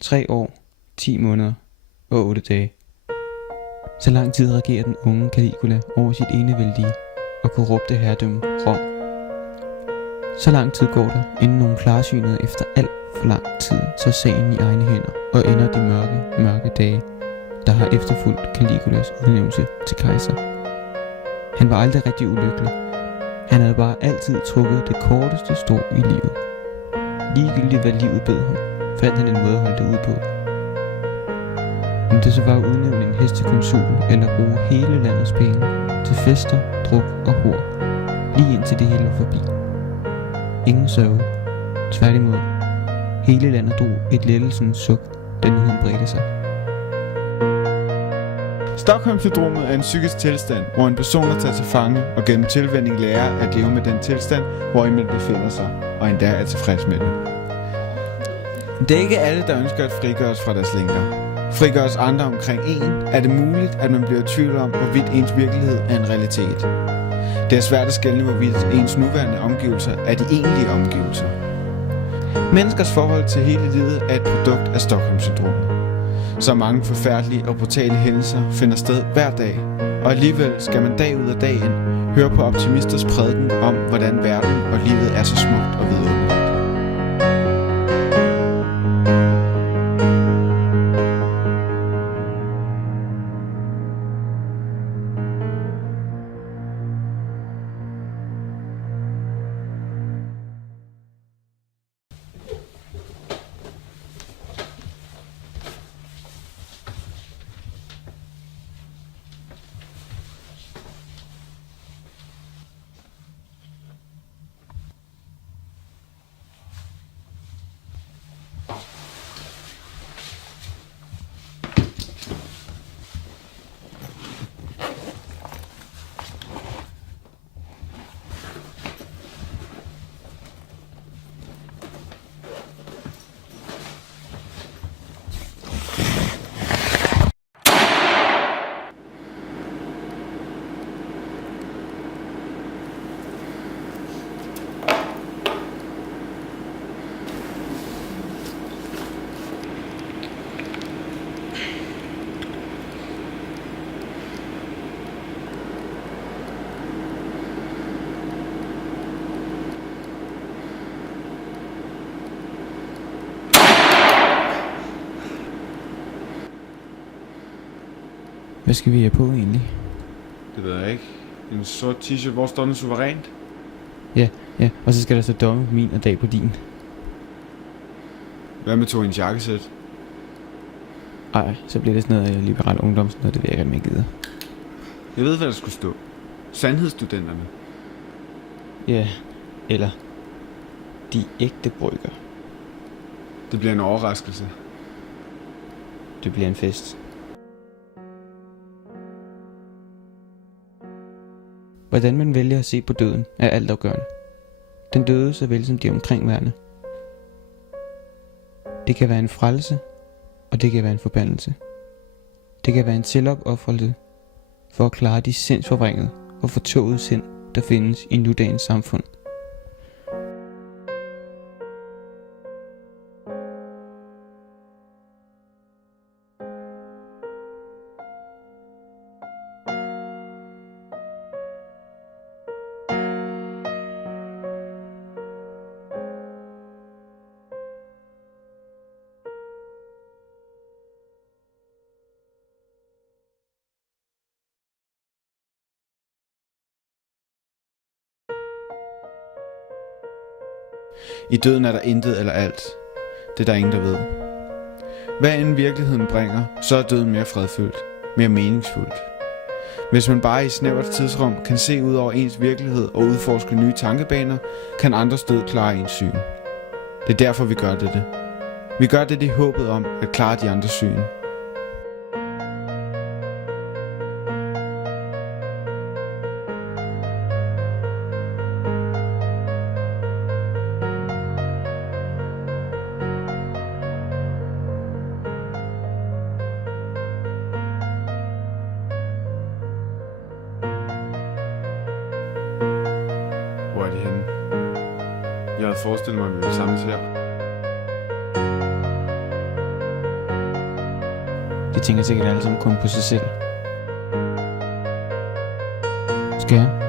3 år, 10 måneder og 8 dage. Så lang tid regerer den unge Caligula over sit enevældige og korrupte herredømme Rom. Så lang tid går der, inden nogle klarsynede efter alt for lang tid tager sagen i egne hænder og ender de mørke dage, der har efterfulgt Caligulas udnævnelse til kejser. Han var aldrig rigtig ulykkelig. Han havde bare altid trukket det korteste strå i livet. Ligegyldigt hvad livet bød ham, fandt han en måde at holde det ud på. Om det så var at udnævne en hestekonsul eller bruge hele landets penge til fester, druk og hor, lige indtil det hele var forbi. Ingen sørgede. Tværtimod, hele landet drog et lettelsens suk, da nyheden bredte sig. Stockholm-syndromet er en psykisk tilstand, hvor en person er taget til fange og gennem tilvænning lærer at leve med den tilstand, hvor man befinder sig, og endda er tilfreds med det. Det er ikke alle, der ønsker at frigøres fra deres lænker. Frigøres andre omkring en, er det muligt, at man bliver i tvivl om, hvorvidt ens virkelighed er en realitet. Det er svært at skelne, hvorvidt ens nuværende omgivelser er de egentlige omgivelser. Menneskers forhold til hele livet er et produkt af Stockholm-syndromet. Så mange forfærdelige og brutale hændelser finder sted hver dag, og alligevel skal man dag ud af dag ind høre på optimisters prædiken om, hvordan verden og livet er så smukt og vidunderligt. Hvad skal vi have på egentlig? Det ved jeg ikke. En sort t-shirt, hvor står den suverænt? Ja, og så skal der stå domme på min og dag på din. Hvad med to ens jakkesæt? Ej, så bliver det sådan noget liberal ungdom, og det vil jeg ikke gider. Jeg ved, hvad der skulle stå. Sandhedsstudenterne. Ja, eller de ægte brygger. Det bliver en overraskelse. Det bliver en fest. Hvordan man vælger at se på døden er altafgørende. Den døde såvel som de omkringværende. Det kan være en frelse, og det kan være en forbandelse. Det kan være en selvopoffrelse for at klare de sindsforvrængede og fortåede sind, der findes i nudagens samfund. I døden er der intet eller alt. Det er der ingen, der ved. Hvad end virkeligheden bringer, så er døden mere fredfyldt, mere meningsfuldt. Hvis man bare i snævert tidsrum kan se ud over ens virkelighed og udforske nye tankebaner, kan andres død klare ens syn. Det er derfor, vi gør det. Vi gør det i håbet om at klare de andres syn. Hvor er de henne? Jeg havde forestillet mig, at vi ville samles her. De tænker sikkert alle sammen kun på sig selv. Skal jeg?